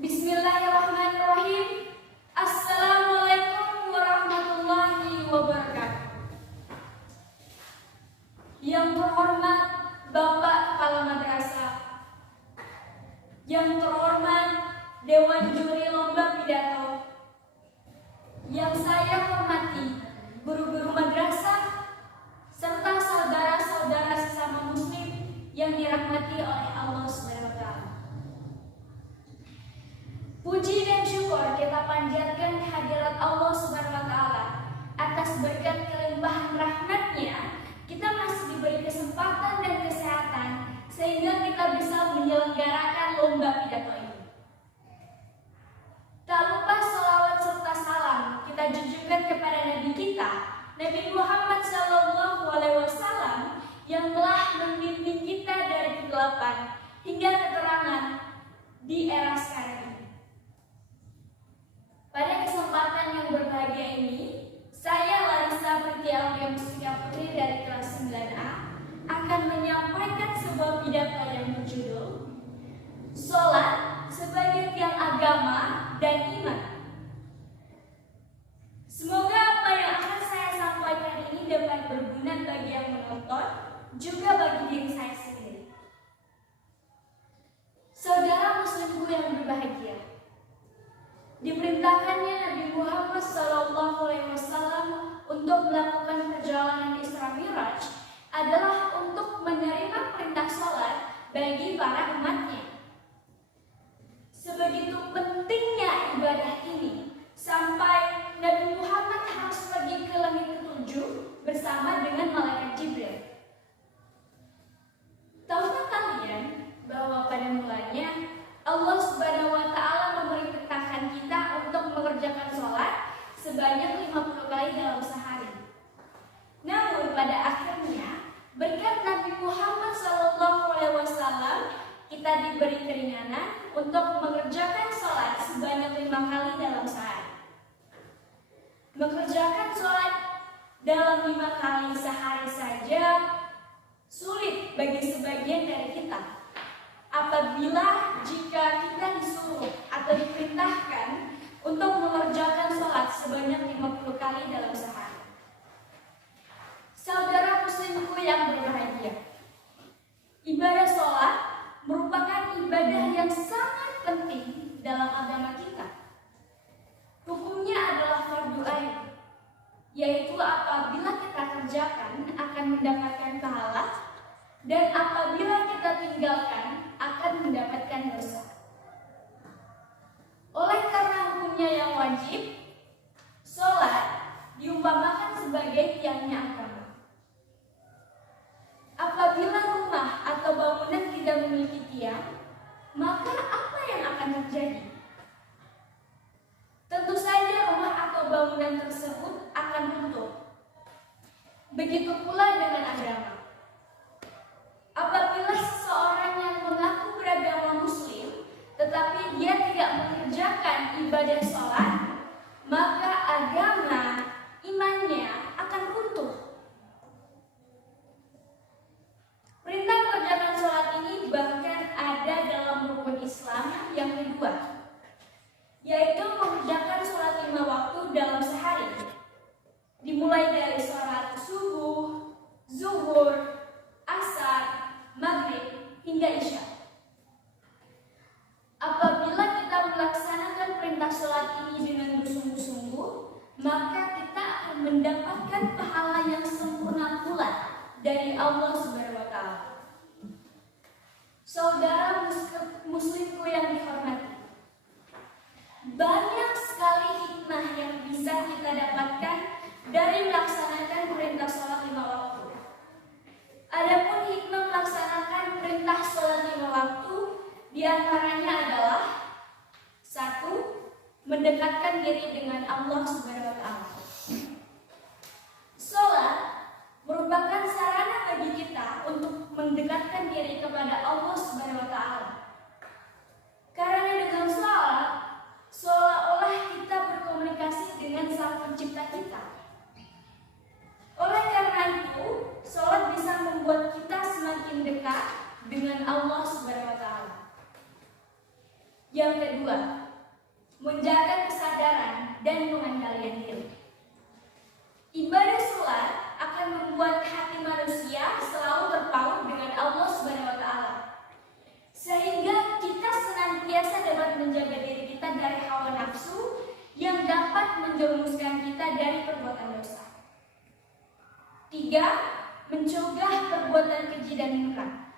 Bismillahirrahmanirrahim. Assalamualaikum warahmatullahi wabarakatuh. Yang terhormat Bapak Kepala Madrasah, yang terhormat Dewan Juri Lomba Pidato, yang saya hormati guru-guru madrasah, serta saudara-saudara sesama muslim yang dirahmati oleh Allah SWT. Puji dan syukur kita panjatkan hadirat Allah SWT atas berkat kelimpahan rahmat-Nya. Kita masih diberi kesempatan dan kesehatan sehingga kita bisa menyelenggarakan lomba pidato ini. Tak lupa salawat serta salam kita junjukkan kepada Nabi kita, Nabi Muhammad SAW, yang telah membimbing kita dari kegelapan hingga keterangan di era sekarang ini. Pada kesempatan yang berbahagia ini, saya Larissa Pritia Mustika Putri dari kelas 9A akan menyampaikan sebuah pidato yang berjudul Sholat sebagai tiang agama dan iman. Semoga apa yang akan saya sampaikan ini dapat berguna bagi yang menonton, juga bagi diri saya sendiri. Saudara muslimku yang berbahagia, diperintahkannya Nabi Muhammad SAW untuk melakukan perjalanan Isra Miraj adalah untuk menerima perintah sholat bagi para umatnya. Sebegitu pentingnya ibadah ini sampai Nabi Muhammad harus pergi ke langit ketujuh bersama dengan malaikat Jibril. Tahukah kalian bahwa pada mulanya Allah Subhanahu wa Ta'ala memerintahkan kita untuk mengerjakan sholat sebanyak 50 kali dalam sehari. Namun pada akhirnya berkat Nabi Muhammad SAW kita diberi keringanan untuk mengerjakan sholat sebanyak 5 kali dalam sehari. Mengerjakan sholat dalam 5 kali sehari saja sulit bagi sebagian dari kita. Apabila jika kita disuruh atau diperintahkan untuk mengerjakan sholat sebanyak 50 kali dalam sehari. Saudara muslimku yang berbahagia, ibadah sholat merupakan ibadah yang sangat penting dalam agama kita. Hukumnya adalah fardu ain, yaitu apabila kita kerjakan akan mendapatkan pahala, dan apabila kita tinggalkan akan mendapatkan dosa. Oleh karena hukumnya yang wajib, sholat diumpamakan sebagai tiangnya agama. Apabila rumah atau bangunan tidak memiliki tiang, maka apa yang akan terjadi? Tentu saja rumah atau bangunan tersebut akan runtuh. Begitu pula dengan agama. Apabila seseorang yang mengaku beragama muslim tetapi dia tidak mengerjakan ibadah sholat, maka agama, imannya akan runtuh. Perintah mengerjakan sholat ini bahkan ada dalam rukun Islam yang kedua, yaitu mengerjakan sholat 5 waktu dalam sehari, dimulai dari sholat subuh, zuhur, asar, maghrib hingga isya. Apabila kita melaksanakan perintah sholat ini dengan bersungguh-sungguh, maka kita akan mendapatkan pahala yang sempurna pula dari Allah Subhanahu wa Ta'ala. Saudara muslimku yang dihormati, banyak sekali hikmah yang bisa kita dapatkan dari melaksanakan perintah sholat 5 waktu. Adapun hikmah melaksanakan perintah sholat 5 waktu diantaranya adalah 1. Mendekatkan diri dengan Allah Subhanahu wa Ta'ala. Sholat merupakan sarana bagi kita untuk mendekatkan diri kepada Allah Subhanahu wa Ta'ala. Karena dengan sholat seolah-olah kita berkomunikasi dengan Sang Pencipta kita. Oleh karena itu, sholat bisa membuat kita semakin dekat dengan Allah Subhanahu wa Ta'ala. Yang kedua, pengendalian diri. Ibadah sholat akan membuat hati manusia selalu terpaut dengan Allah Subhanahu wa Ta'ala, sehingga kita senantiasa dapat menjaga diri kita dari hawa nafsu yang dapat menjerumuskan kita dari perbuatan dosa. 3. Mencegah perbuatan keji dan munkar.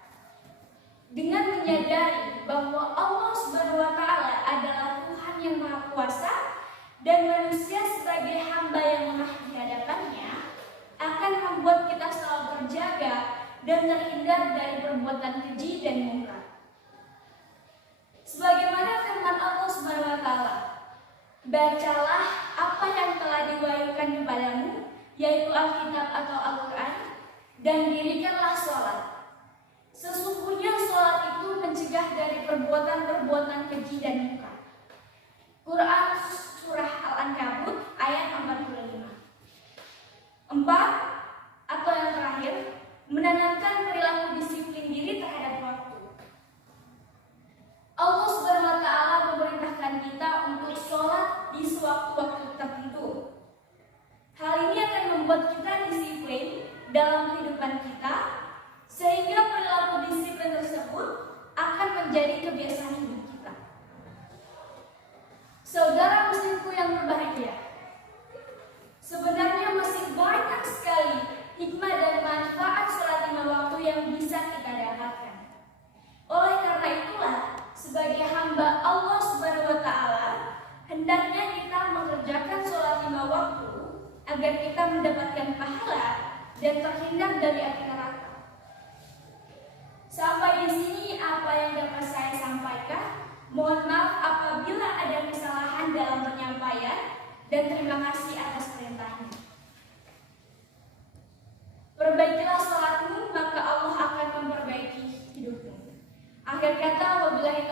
Dengan menyadari bahwa Allah Subhanahu wa Ta'ala adalah Tuhan yang Maha Kuasa dan manusia sebagai hamba yang lemah di hadapannya, akan membuat kita selalu terjaga dan terhindar dari perbuatan keji dan munkar. Sebagaimana firman Allah Subhanahu wa Ta'ala, bacalah apa yang telah diwahyukan kepadamu, yaitu Alkitab atau Al-Quran, dan dirikanlah sholat. Sesungguhnya sholat itu mencegah dari perbuatan-perbuatan keji dan munkar. Quran Surah Al-Ankabut ayat 45. 4. Atau yang terakhir, menanamkan perilaku disiplin diri terhadap waktu. Allah Subhanahu wa Ta'ala memerintahkan kita untuk sholat di sewaktu-waktu tertentu. Hal ini akan membuat kita disiplin dalam kehidupan kita, sehingga perilaku disiplin tersebut akan menjadi kebiasaan hidup kita. Saudara muslimku yang berbahagia, sebenarnya masih banyak sekali hikmah dan manfaat sholat 5 waktu yang bisa kita dapatkan. Oleh karena itulah, sebagai hamba Allah Subhanahu wa Ta'ala, hendaknya kita mengerjakan sholat 5 waktu agar kita mendapatkan pahala dan terhindar dari api neraka. Sampai di sini apa yang dapat saya sampaikan. Mohon maaf apabila ada kesalahan dalam penyampaian, dan terima kasih atas perintahnya. Perbaikilah sholatmu, maka Allah akan memperbaiki hidupmu. Akhir kata, wabillahi